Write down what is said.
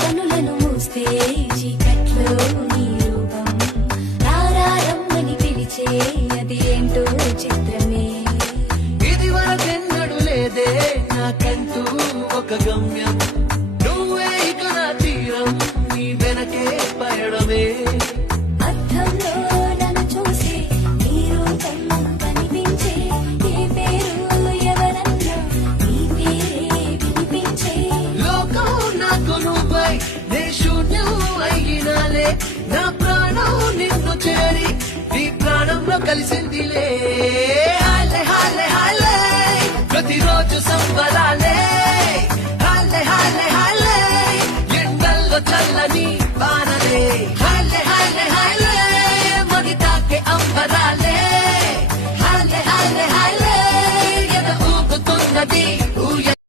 కనులను మూస్తే చీకట్లో నీ రూపం రారమ్మని పిలిచే అది ఏంటో చిత్రమే ఇది వరకెన్నడు లేదే నాకంటూ ఒక గమ్యం నువ్వే ఇక నా తీరం నీ వెనకే పయడమే అద్దంలో నన్ను చూసి నీ రూపం కనిపించే ఏ పేరు ఎవరన్నా నీ పేరే వినిపించే లోకం నాకు నువ్వై నే శూన్యం అయినాలే నా ప్రాణం నిన్ను చేరి నీ ప్రాణంలో కలిసిందిలే హాలే హాలే హాలే ప్రతిరోజు సంబరాలే